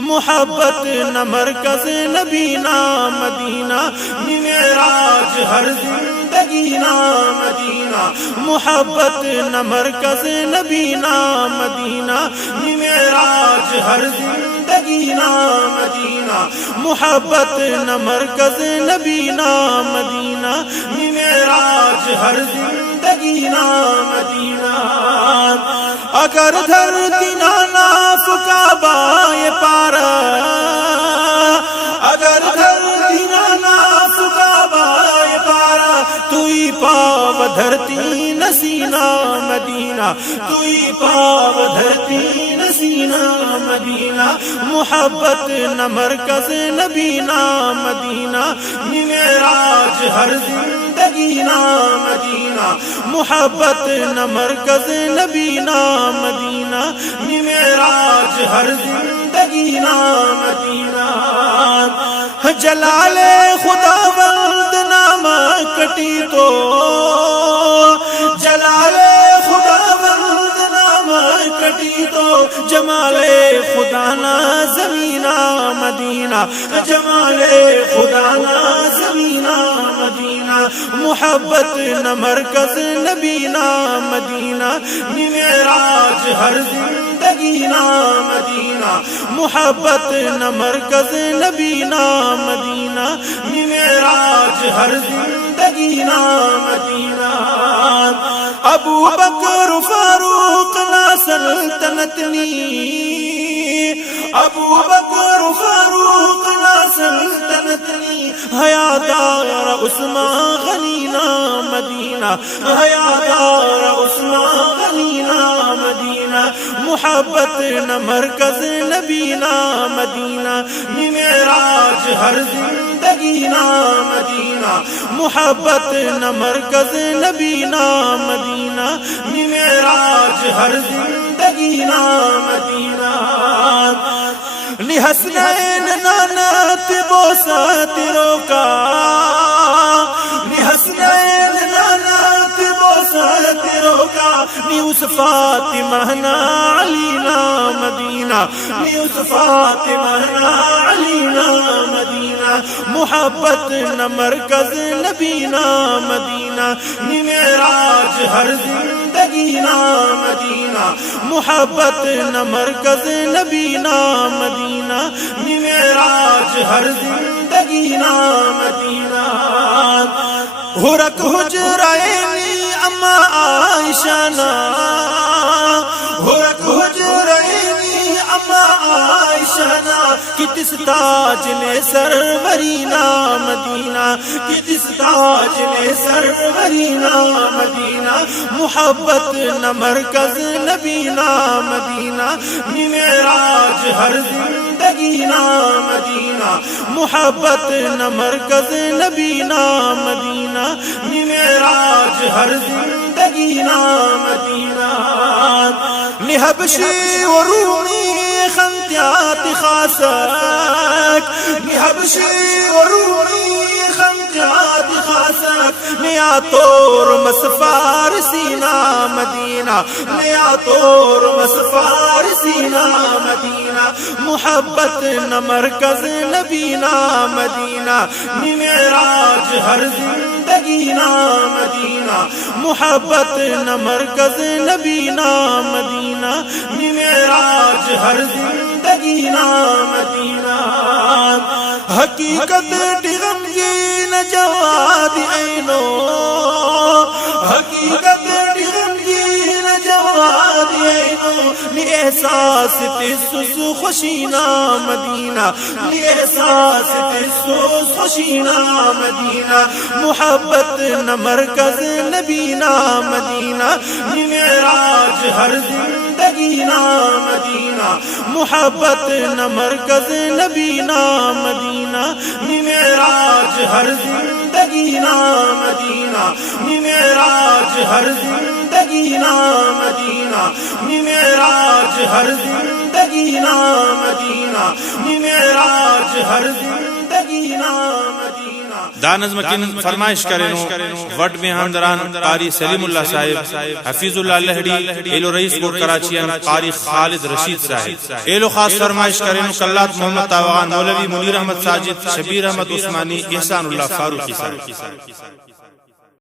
محبت نہ مرکز نبینا مدینہ معراج ہر زندگی نا مدینہ محبت نہ مرکز نبینا مدینہ معراج ہر زندگی نا مدینہ محبت نہ مرکز نبینا مدینہ معراج ہر زندگی نا مدینہ اگر دھرتی نہ ناف کعبہ یہ پارا اگر دھرتی نہ ناف کعبہ یہ پارا تو ہی پاو دھرتی نہ سینہ مدینہ تو ہی پاو دھرتی نہ سینہ مدینہ محبت نہ مرکز نبینا مدینہ معراج ہر زندگی نا مدینہ محبت نہ مرکز نبینا مدینہ معراج ہر زندگی نا مدینہ جلال خدا وند نام کٹی تو جلال خدا وند نام کٹی تو جمال خدا نا زمینہ مدینہ جمال خدا نا زمینہ مدینہ محبت نہ مرکز نبینا مدینہ معراج ہر زندگی نا مدینہ محبت نہ مرکز نبینا مدینہ معراج ہر زندگی نا مدینہ ابو بکر فاروق نا سلطنت نی ابو بکر فاروق نا سلطنت نی حیادار عثمان غنی نا مدینہ حیادار عثمان غنی نا مدینہ محبت نہ مرکز نبینا مدینہ معراج ہر زندگی نا مدینہ محبت نہ مرکز نبینا مدینہ معراج ہر زندگی نا مدینہ حسنین نانت بوسات روکا حسنین نانت بوسات روکا اس فاطمہ نا علی نا مدینہ اس فاطمہ نا علی نا مدینہ محبت نہ مرکز نبینا مدینہ معراج ہر زندگی نا مدینہ محبت نہ مرکز نبینا مدینہ معراج ہر زندگی نا مدینہ ہرک حجرائنی اما عائشہ نا ہرک حجرائنی اما عائشہ نا کتس تاج نے سروری نا مدینہ کتس تاج نے سروری نا مدینہ محبت نہ مرکز نبینا مدینہ معراج ہر زندگی نا مدینہ محبت نہ مرکز نبینا مدینہ معراج ہر زندگی نا مدینہ حبشی و رومی خنتیات خاصک حبشی و رومی خنتیات خاصک نیا طور مسفار سینہ مدینہ نیا طور مسفار سینہ مدینہ محبت نہ مرکز نبینا مدینہ معراج ہر زندگی نا مدینہ محبت نہ مرکز نبینا مدینہ معراج ہر زندگی نا مدینہ حقیقت ڈغمگین جواد عینو حقیقت ڈغمگین جواد عینو نی احساس تسس خوشینا مدینہ نی احساس تسس خوشینا مدینہ محبت نہ مرکز نبینا مدینہ معراج ہر زندگی نا مدینہ محبت نہ مرکز نبینا مدینہ معراج ہر زندگی نا مدینہ معراج ہر زندگی نا مدینہ معراج ہر زندگی نا مدینہ معراج ہر زندگی نا مدینہ دا نظم کن فرمائش کرنو وٹ مہاندران قاری سلیم اللہ صاحب، حفیظ اللہ لہڑی ایلو رئیس کوٹ کراچیان قاری خالد رشید صاحب، ایلو خاص فرمائش کرنو کلات محمد تاوغان، مولوی منیر احمد ساجد، شبیر احمد عثمانی، احسان اللہ فاروقی صاحب.